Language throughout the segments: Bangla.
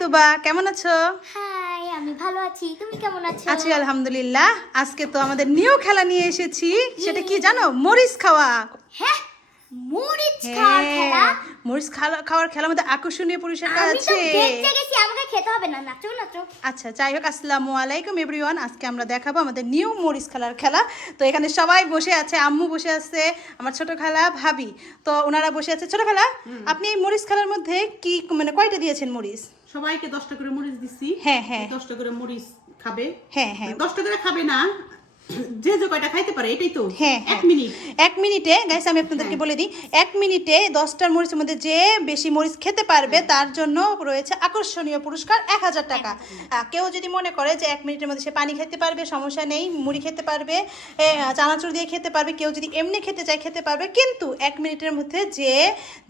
তুবা, কেমন আছো? হাই, আমি ভালো আছি। তুমি কেমন আছো? আছি আলহামদুলিল্লাহ। আজকে তো আমাদের নিউ খেলা নিয়ে এসেছি। সেটা কি জানো? মরিচ খাওয়া। হ্যাঁ, মরিচ খাওয়ার খেলা। মরিচ খাওয়ার খেলার মধ্যে আকর্ষণীয় পুরস্কার আমি তো আছে। দেখতে গেছি, আমাকে খেতে হবে না। নাচো নাচো। আচ্ছা, যাই হোক, আসসালামু আলাইকুম এভরিওয়ান। আজকে আমরা দেখাবো আমাদের নিউ মরিচ খেলার খেলা। তো এখানে সবাই বসে আছে, আম্মু বসে আছে, আমার ছোট খালা, ভাবি। তো ওনারা বসে আছে। ছোট খালা, আপনি এই মরিচ খেলার মধ্যে কি মানে কয়টা দিয়েছেন মরিচ? সবাইকে 10টা করে মরিচ দিছি। হ্যাঁ হ্যাঁ 10টা করে মরিচ খাবে। হ্যাঁ হ্যাঁ 10টা করে খাবে না, যে যে কয়টা খাইতে পারে, এটাই তো। হ্যাঁ 1 মিনিট। 1 মিনিটে গাইস, আমি আপনাদেরকে বলে দিই, 1 মিনিটে 10টার মরিচের মধ্যে যে বেশি মরিচ খেতে পারবে তার জন্য রয়েছে আকর্ষণীয় পুরস্কার 1000 টাকা। কেউ যদি মনে করে যে 1 মিনিটের মধ্যে সে পানি খেতে পারবে, সমস্যা নেই, মুড়ি খেতে পারবে, চানাচুর দিয়ে খেতে পারবে, কেউ যদি এমনি খেতে চায় খেতে পারবে, কিন্তু 1 মিনিটের মধ্যে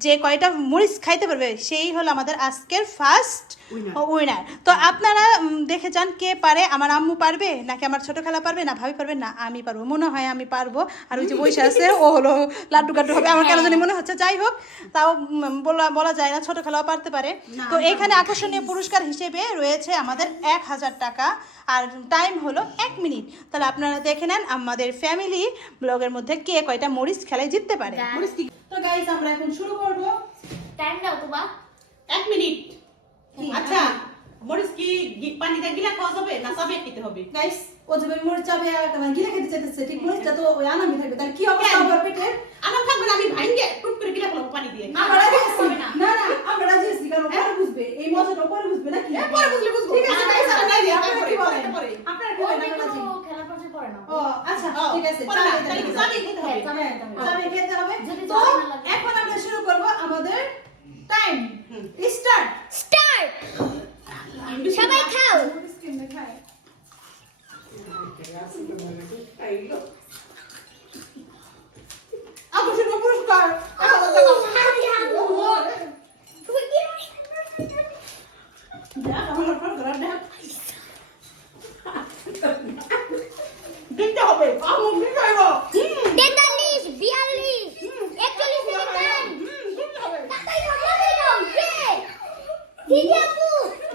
যে কয়টা মরিচ খাইতে পারবে সেই হলো আমাদের আজকের ফার্স্ট উইনার। তো আপনারা দেখে যান কে পারে। আমার আম্মু পারবে নাকি আমার ছোট খালা পারবে না ভাবি পারবে না আমি পারবো? মনে হয় আমি পারবো। আর ওই যে বসে আছে ও হলো লাড্ডু গাড্ডু হবে, আমার কেন জানি মনে হচ্ছে। যাই হোক, তাও বলা যায় না, ছোট খালাও পারতে পারে। তো এখানে আকর্ষণীয় পুরস্কার হিসেবে রয়েছে আমাদের 1000 টাকা, আর টাইম হলো 1 মিনিট। তাহলে আপনারা দেখে নেন আমাদের ফ্যামিলি ব্লগের মধ্যে কে কয়টা মরিচ খেলায় জিততে পারে। তো গাইস, আমরা এখন শুরু করব। টাইম দাও তোবা। 1 মিনিট। আচ্ছা, মরিচ কি পানিতে গিলা খাওয়া যাবে না চাবে খেতে হবে? গাইস, ও যখন মরিচ চাবে গিলে খেতে চাইতেছে, ঠিক মরিচটা তো ওই আনামি থাকবে, তাহলে কি অবস্থা হবে পেটে? আমার থাকবে না, আমি ভাইঙ্গে টুট করে গিলা খাবো পানি দিয়ে। আমরা রাজি আছি। না না, আমরা রাজি আছি, কারণ পরে বুঝবে, এই মজাটা পরে বুঝবে নাকি? পরে বুঝলে বুঝবো। ঠিক আছে গাইস, আমরা রাজি। আপনারা কি বলেন? পরে। আপনারা কি বলেন? আমরা রাজি। খেলার পর পরে না। ও আচ্ছা, ঠিক আছে, পরে না, চাবে তাহলে কি চাবে খেতে হবে? চাবে খেতে হবে। যদি তো চাবে না লাগে। এখন আমরা শুরু করব আমাদের টাইম স্টার্ট। স্টার্ট। সবাই খাও। আকর্ষণীয় পুরস্কার। দিতে হবে। আমু কি খাইব? 43, 42, 41 সেকেন্ড। তাড়াতাড়ি খাও, তাড়াতাড়ি খাও। জিতে আপু,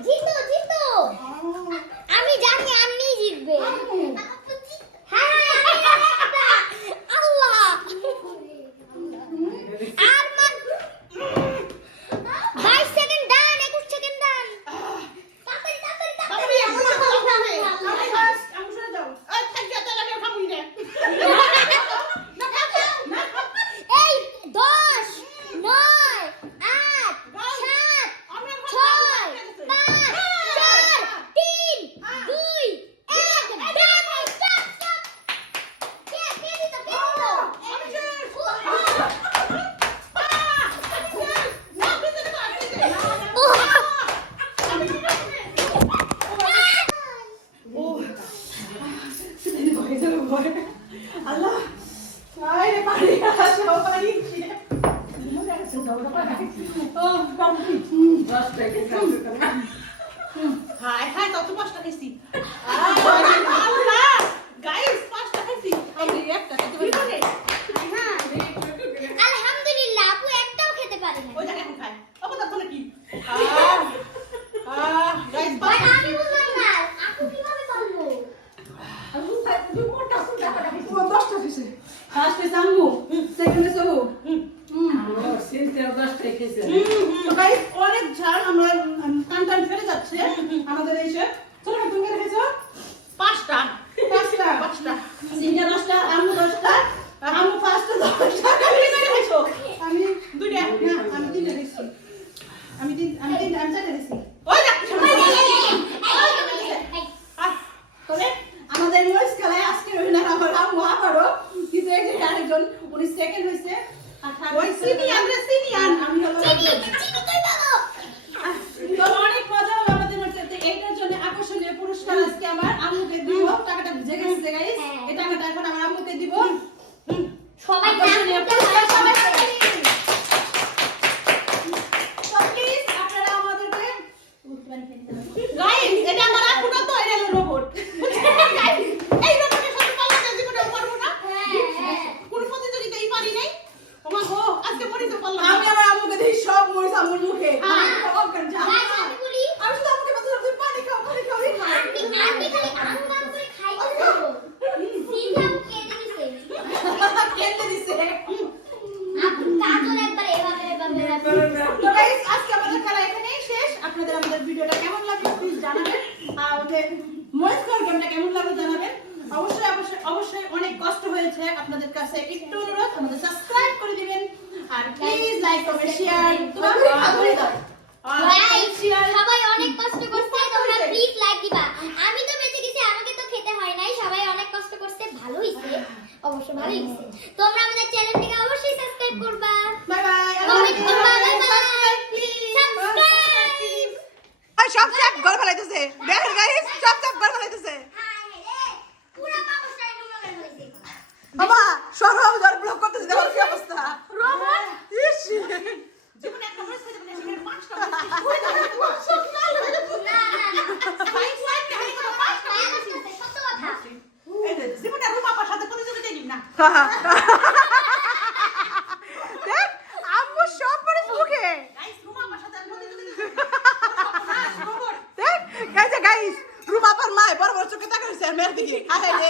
জিতো। আমি জানি আপনি জিতবে। হ্যাঁ, আল্লাহ। আর 22 সেকেন্ড ডান, 21 সেকেন্ড ডান। তাড়াতাড়ি। আমু শুনে যাও। এই থাকি তাহলে আমি খাবই না। এই 10, 9, 8, 7, 6, 5, 4, 3, 2, 1, স্টপ। কে দিত? আল্লাহ, আরে পানি আসো, পানি। ও বাবু, হাই হাই, তত 5টা খাইছি। আল্লাহ, গাইস 5টা খাইছি। আমি একটা খেতে পারি। আলহামদুলিল্লাহ, আপু একটাও খেতে পারে না। ওই জায়গায় এখন খায়। অবদান তো নাকি? গাইস বাট আমি বুঝলাম না, আপু কিভাবে পারলো? ও 10টা দিছে। ফার্স্ট হইছে আম্মু, সেকেন্ড হইছে ও। তো গাইস, অনেক ঝাল, আমরা টান ফেলে যাচ্ছে আমাদের এসে। চলো, তুমি কে রেখেছো? 5টা। 5টা। সিঙ্গা 10টা, আম্মু 10টা, আম্মু ফার্স্ট 10টা। তুমি কয়টা খাইছো? আমি 2টা। না, আমি 3টা দিছি। আমি 4টা দিছি। ওই দেখ সামনে। তবে আমাদের মরিচ খেলায় আজকে উইনার আমার আম্মু আবারও, কিন্তু এই যে আরেকজন উনি সেকেন্ড হইছে। আর ওই সিনিয়র। আমি হলো তো অনেক মজা হলো আমাদের মধ্যে। তো এইটার জন্য আকর্ষণীয় পুরস্কার আজকে আমার আম্মুকে দিব। টাকাটা ভিজে গেছে গাইস, এই টাকাটা এখন আমার আম্মুকে দিব। সবাই আকর্ষণীয় পুরস্কার সবাই হাততালি। তো প্লিজ আপনারা আমাদেরকে গাইস, এটা আমার আপু না তো, এটা হলো রোবট। এই রোবটের সাথে পাল্লা দিয়ে জীবনে পারবো না। কোন প্রতিযোগিতায় পারি নাই। ওমা গো, আজকে পরিচয় পারলাম। আমি আমার আম্মুকে দিই সব মরিচ আম্মুর মুখে। হ্যাঁ। আমি তো অজ্ঞান, গাইস, আমি বলি আমি তো আপু কাজল একবার এভাবে তো গাইস আজকে আমাদের খেলা এখানেই শেষ। আপনাদের আমাদের ভিডিওটা কেমন লাগলো প্লিজ জানাবেন। আর ওদের মরিচ খাওয়ার গেমটা কেমন লাগলো জানাবেন। অবশ্যই অবশ্যই অবশ্যই অনেক কষ্ট হয়েছে। আপনাদের কাছে একটু অনুরোধ আমাদের সাবস্ক্রাইব করে দিবেন আর প্লিজ লাইক কমেন্ট শেয়ার করে দাও। Guys, সবাই অনেক কষ্ট করছে, তোমরা প্লিজ লাইক দিবা। আমি তো বেঁচে গেছি, আমাকে তো খেতে হয় নাই। সবাই অনেক কষ্ট করছে, ভালো হইছে, অবশ্য ভালো হইছে। তোমরা আমাদের চ্যানেলটিকে অবশ্যই সাবস্ক্রাইব করবা, বাই বাই। কমেন্ট করবা, বাই বাই, প্লিজ সাবস্ক্রাইব। আর সব সব গড় ফেলাইতেছে দেখেন গাইস, সব সব গড় ফেলাইতেছে। পুরা পাপোশটাই নোংরা হইছে। বাবা সরব ধর ব্লক করতেছে, দেখো কি অবস্থা। রোবট ইস জীবনে একটা মরিচ খেতে পারি সেখানে 5টা মরিচ হয়ে যাবে। সব না না না না, সাইড সাইড কাহিনী করে 5টা খায়া করতেছে, সত্য কথা। এই যে জীবনে রূপা আপার সাথে প্রতিযোগিতা দিন না। দেখ আম্মু সব পড়ে মুখে। গাইস রূপা আপার সাথে প্রতিযোগিতা দিন না। রোবট দেখ গাইস গাইস রুমা পার মায় বড় বড় চোখে তাকাইছে মেয়ের দিকে। হায় রে